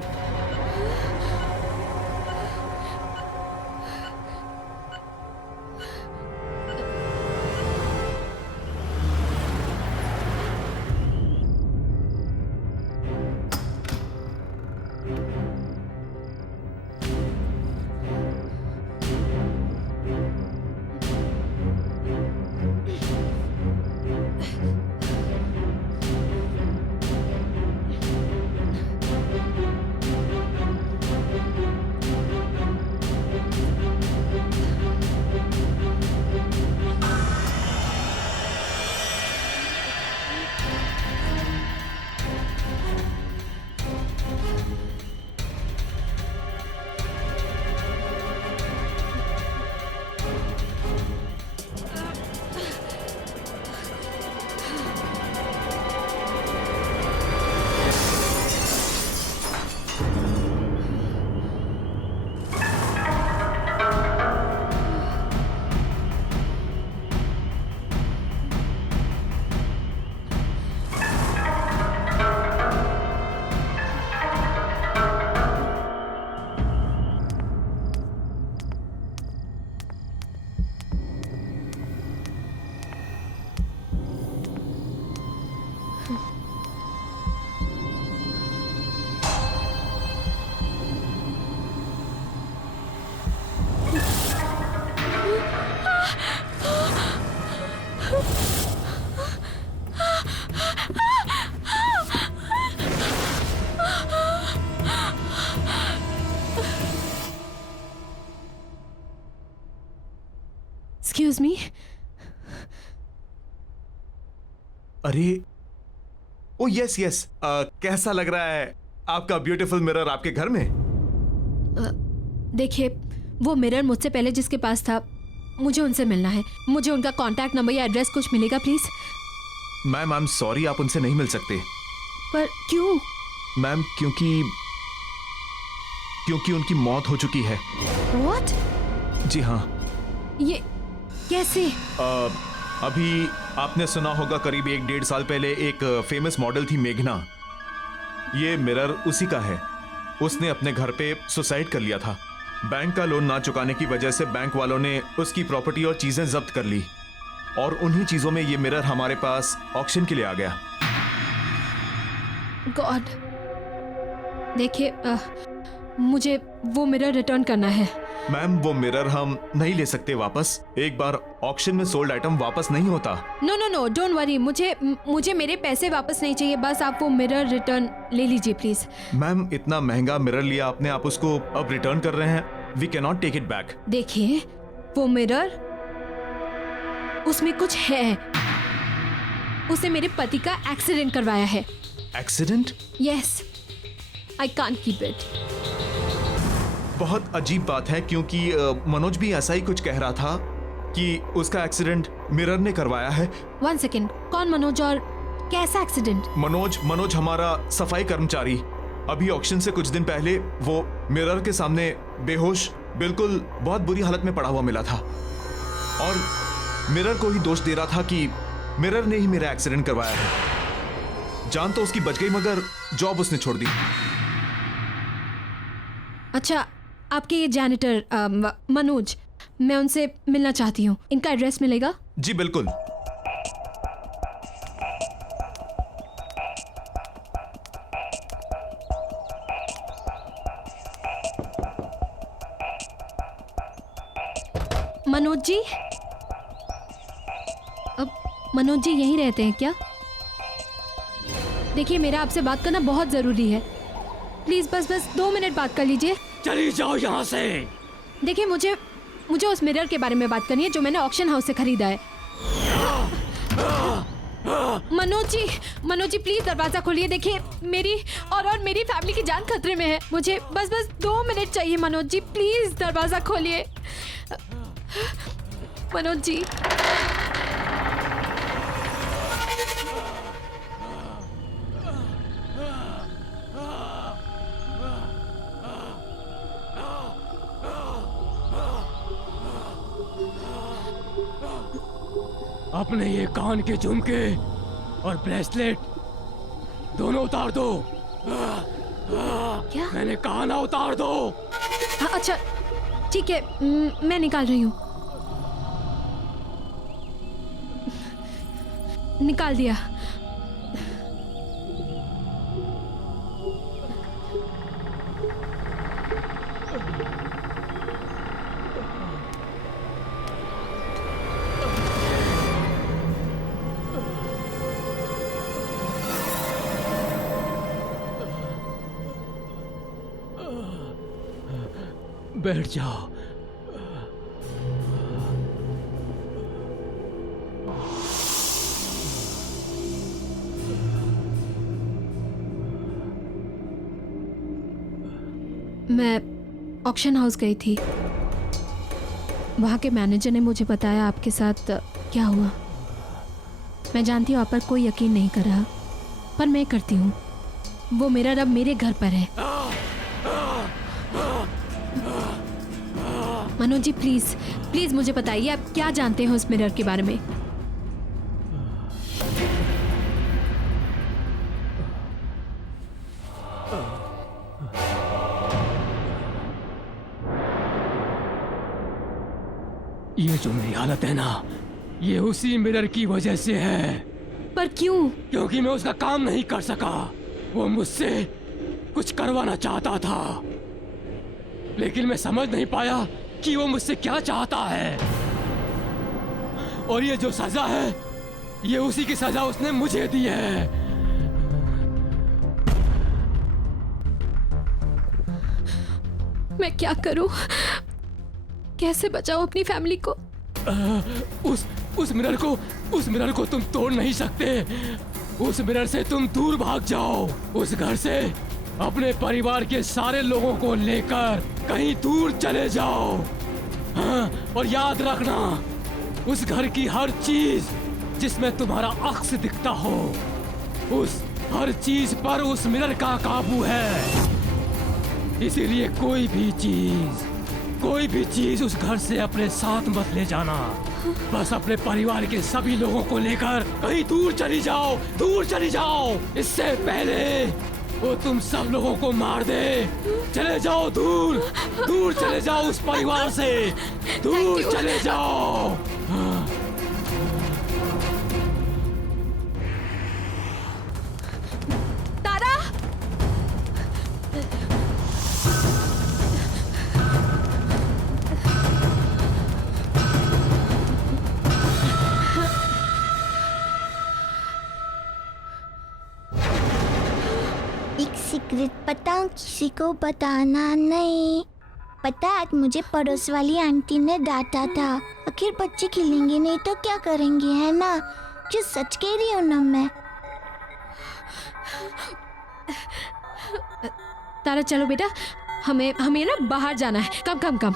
Excuse me? अरे ओ यस यस, कैसा लग रहा है आपका ब्यूटीफुल मिरर आपके घर में? देखिए, वो मिरर मुझसे पहले जिसके पास था, मुझे उनसे मिलना है। मुझे उनका कांटेक्ट नंबर या एड्रेस कुछ मिलेगा please? Ma'am I am sorry, आप उनसे नहीं मिल सकते। पर क्यों? मैम क्योंकि उनकी मौत हो चुकी है। What? जी हाँ। ये कैसे? अभी आपने सुना होगा, करीब 1-1.5 साल पहले एक फेमस मॉडल थी मेघना। ये मिरर उसी का है। उसने अपने घर पे सुसाइड कर लिया था। बैंक का लोन ना चुकाने की वजह से बैंक वालों ने उसकी प्रॉपर्टी और चीजें जब्त कर ली। और उन्हीं चीजों में ये मिरर हमारे पास ऑक्शन के लिए आ गया। गॉड, देखिए मुझे वो मिरर रिटर्न करना है। मैम, वो मिरर हम नहीं ले सकते वापस। एक बार ऑक्शन में सोल्ड आइटम वापस नहीं होता। No no no, don't worry, मुझे मेरे पैसे वापस नहीं चाहिए, बस आप वो मिरर रिटर्न ले लीजिए प्लीज। मैम, इतना महंगा मिरर लिया आपने, आप उसको अब रिटर्न कर रहे हैं? We can not take it back. देखिए वो मिरर, उसमें कुछ है। उसे मेरे पति का एक्सीडेंट करवाया है। Accident? Yes, I can't keep it. बहुत अजीब बात है, क्योंकि मनोज भी ऐसा ही कुछ कह रहा था कि उसका एक्सीडेंट मिरर ने करवाया है। 1 सेकेंड, कौन मनोज और कैसा एक्सीडेंट? मनोज हमारा सफाई कर्मचारी। अभी ऑक्शन से कुछ दिन पहले वो मिरर के सामने बेहोश, बिल्कुल बहुत बुरी हालत में पड़ा हुआ मिला था, और मिरर को ही दोष दे रहा था कि मिरर ने ही मेरा एक्सीडेंट करवाया है। जान तो उसकी बच गई, मगर जॉब उसने छोड़ दी। अच्छा, आपके ये जैनिटर मनोज, मैं उनसे मिलना चाहती हूँ। इनका एड्रेस मिलेगा? जी बिल्कुल। मनोज जी, अब मनोज जी यहीं रहते हैं क्या? देखिए, मेरा आपसे बात करना बहुत जरूरी है। प्लीज बस 2 मिनट बात कर लीजिए। चली जाओ यहाँ से। देखिए, मुझे उस मिरर के बारे में बात करनी है जो मैंने ऑक्शन हाउस से खरीदा है। मनोज जी प्लीज दरवाजा खोलिए। देखिए, मेरी और मेरी फैमिली की जान खतरे में है। मुझे बस 2 मिनट चाहिए। मनोज जी प्लीज दरवाजा खोलिए। मनोज जी, अपने ये कान के झुमके और ब्रेसलेट दोनों उतार दो। क्या? मैंने कहा ना, उतार दो। अच्छा ठीक है, मैं निकाल रही हूँ। निकाल दिया। बैठ जाओ। मैं ऑक्शन हाउस गई थी। वहाँ के मैनेजर ने मुझे बताया आपके साथ क्या हुआ। मैं जानती हूँ आप पर कोई यकीन नहीं कर रहा, पर मैं करती हूँ। वो मिरर अब मेरे घर पर है। मनोज जी प्लीज मुझे बताइए, आप क्या जानते हैं उस मिरर के बारे में? ये जो मेरी हालत है ना, ये उसी मिरर की वजह से है। पर क्यों? क्योंकि मैं उसका काम नहीं कर सका। वो मुझसे कुछ करवाना चाहता था, लेकिन मैं समझ नहीं पाया कि वो मुझसे क्या चाहता है। और ये जो सजा है, ये उसी की सजा उसने मुझे दी है। मैं क्या करूं? कैसे बचाऊं अपनी फैमिली को? उस मिरर को तुम तोड़ नहीं सकते। उस मिरर से तुम दूर भाग जाओ। उस घर से अपने परिवार के सारे लोगों को लेकर कहीं दूर चले जाओ। हाँ, और याद रखना, उस घर की हर चीज जिसमें तुम्हारा अक्स दिखता हो, उस हर चीज पर उस मिरर का काबू है। इसीलिए कोई भी चीज उस घर से अपने साथ मत ले जाना। बस अपने परिवार के सभी लोगों को लेकर कहीं दूर चली जाओ। इससे पहले वो तुम सब लोगों को मार दे। चले जाओ, दूर चले जाओ उस परिवार से। दूर चले जाओ। पता किसी को बताना नहीं। पता आज मुझे पड़ोस वाली आंटी ने डांटा था। आखिर बच्चे खेलेंगे नहीं तो क्या करेंगे, है ना? जो सच कह रही हूँ ना मैं। तारा चलो बेटा, हमें ना बाहर जाना है। Come come come.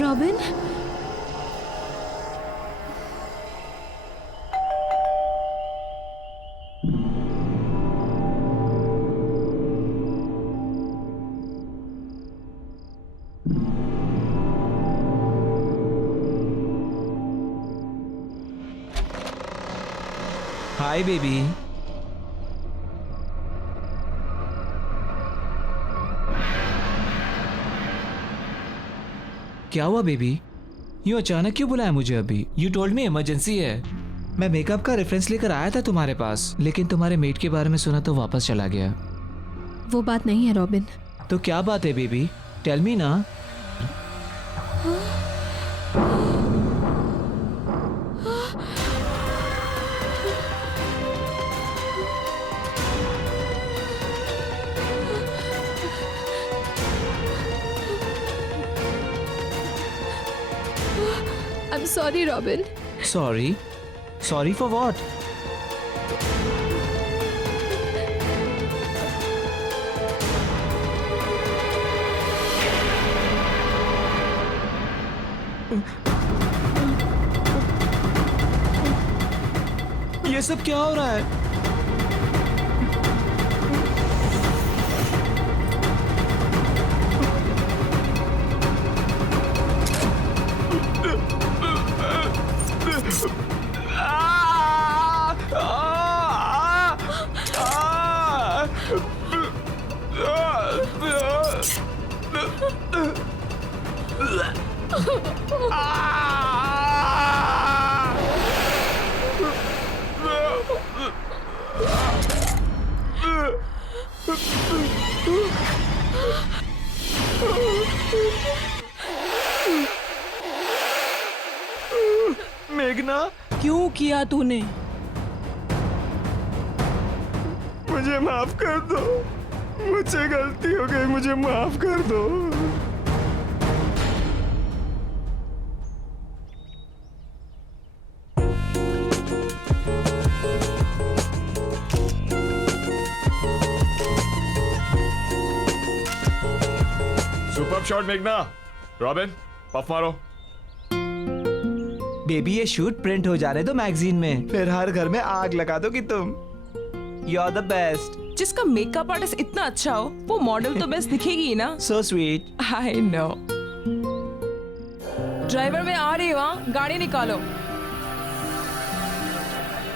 Robin, hi baby. क्या हुआ बेबी? यूँ अचानक क्यों बुलाया मुझे अभी? यू टोल्ड मी इमरजेंसी है। मैं मेकअप का रेफरेंस लेकर आया था तुम्हारे पास, लेकिन तुम्हारे मेट के बारे में सुना तो वापस चला गया। वो बात नहीं है रॉबिन। तो क्या बात है बेबी? टेल मी ना। I'm sorry, Robin. Sorry? Sorry for what? ये सब क्या हो रहा है? मेघना, क्यों किया तूने? मुझे माफ कर दो, मुझसे गलती हो गई, मुझे माफ कर दो। सुपर शॉट मेघना। रॉबिन, पफ मारो। बेबी ये शूट प्रिंट हो जाने दो मैगजीन में, फिर हर घर में आग लगा दोगी तुम। You are the best. जिसका मेकअप आर्टिस्ट इतना अच्छा हो, वो मॉडल तो बेस्ट दिखेगी ही ना। So sweet. I know. Driver में आ रही हो, गाड़ी निकालो।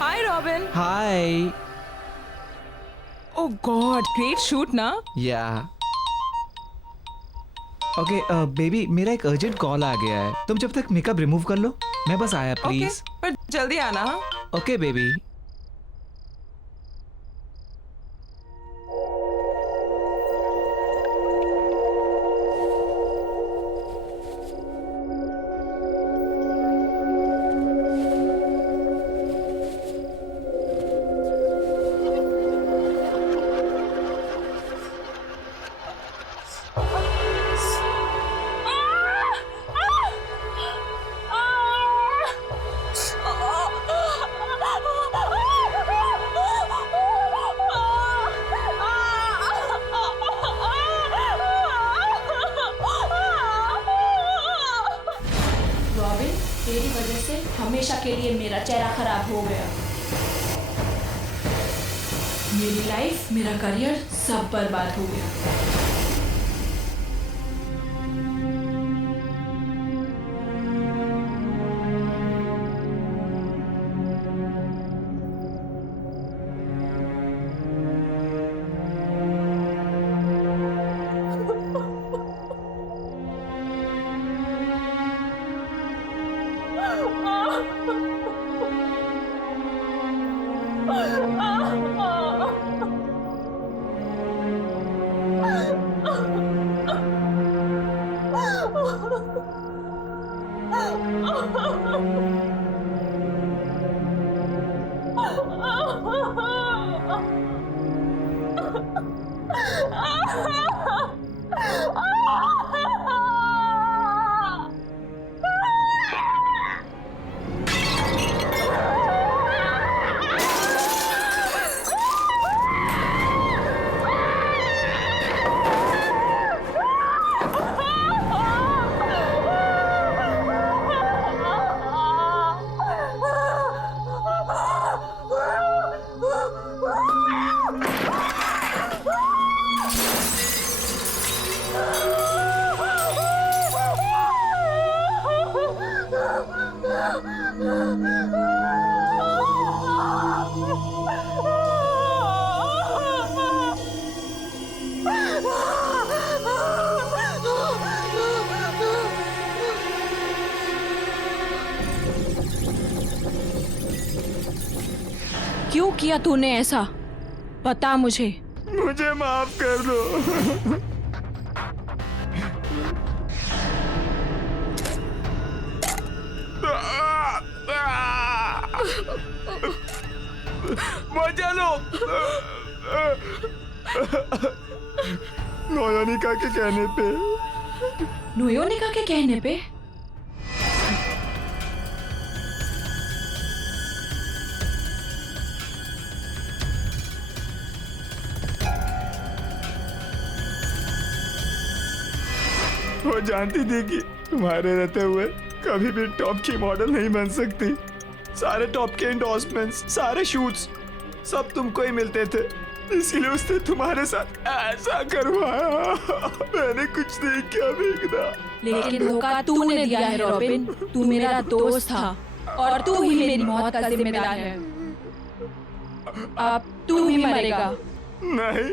हाय रॉबिन। हाय। ओह गॉड, ग्रेट शूट ना। या ओके बेबी, मेरा एक अर्जेंट कॉल आ गया है, तुम जब तक मेकअप रिमूव कर लो। मैं बस आया प्लीज। पर जल्दी आना। हाँ ओके बेबी। तेरी वजह से हमेशा के लिए मेरा चेहरा खराब हो गया। मेरी लाइफ, मेरा करियर सब बर्बाद हो गया। क्यों किया तूने ऐसा? बता मुझे। मुझे माफ कर दो। मजा लो। नोयोनिका के कहने पे। नोयोनिका के कहने पे? वो जानती थी कि तुम्हारे रहते हुए कभी भी टॉप की मॉडल नहीं बन सकती। सारे टॉप के एंडोर्समेंट्स, सारे शूट्स सब तुमको ही मिलते थे, इसीलिए उसने तुम्हारे साथ ऐसा करवाया। मैंने कुछ नहीं किया मेघना। लेकिन धोखा तूने दिया है रॉबिन। तू मेरा दोस्त था और तू ही मेरी मौत का जिम्मेदार है। अब तू ही मरेगा। नहीं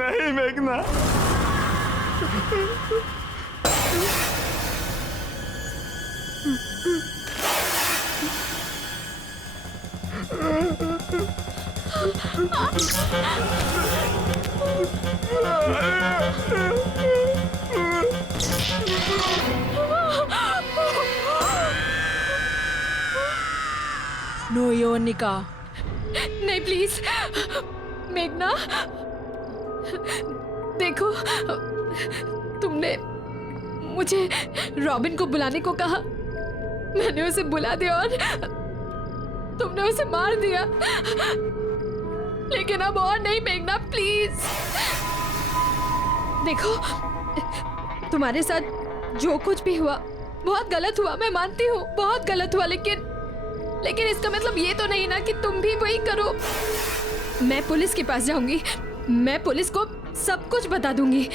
नहीं मेघना। नोयोनिका। नहीं प्लीज मेघना, देखो तुमने मुझे रॉबिन को बुलाने को कहा, मैंने उसे बुला दिया और तुमने उसे मार दिया। लेकिन अब और नहीं मेघना, प्लीज। देखो तुम्हारे साथ जो कुछ भी हुआ बहुत गलत हुआ, मैं मानती हूँ बहुत गलत हुआ, लेकिन इसका मतलब ये तो नहीं ना कि तुम भी वही करो। मैं पुलिस के पास जाऊंगी, मैं पुलिस को सब कुछ बता दूंगी,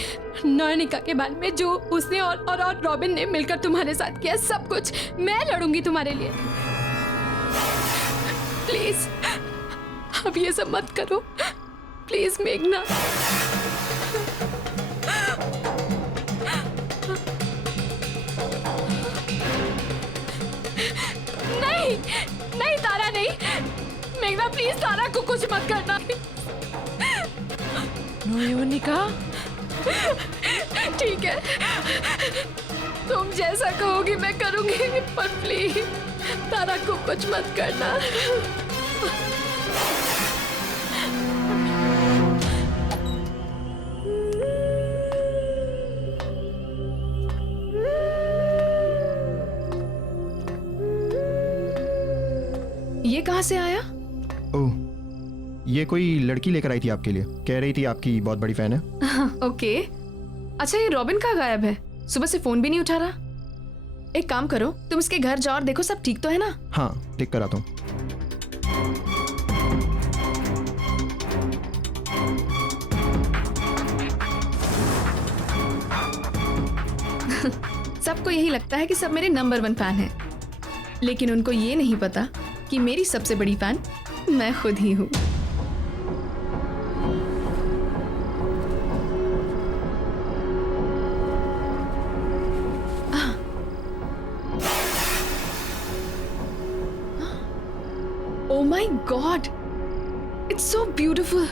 नोयोनिका के बारे में, जो उसने और रॉबिन ने मिलकर तुम्हारे साथ किया, सब कुछ मैं लड़ूंगी तुम्हारे लिए। प्लीज अब ये सब मत करो, प्लीज मेघना। मेघना प्लीज तारा को कुछ मत करना। नो योनिका, ठीक है, तुम जैसा कहोगी मैं करूंगी, पर प्लीज तारा को कुछ मत करना। ये कहाँ से आया? ओह, ये कोई लड़की लेकर आई थी आपके लिए, कह रही थी आपकी बहुत बड़ी फैन है। ओके। अच्छा, ये रॉबिन कहाँ गायब है? सुबह से फोन भी नहीं उठा रहा। एक काम करो, तुम इसके घर जाओ और देखो सब ठीक तो है ना? हाँ, देख कर आता हूँ। सबको यही लगता है कि सब मेरे नंबर 1 फैन हैं, लेकिन उनको ये नहीं पता कि मेरी सबसे बड़ी फैन मैं खुद ही हूँ। Oh my God! It's so beautiful.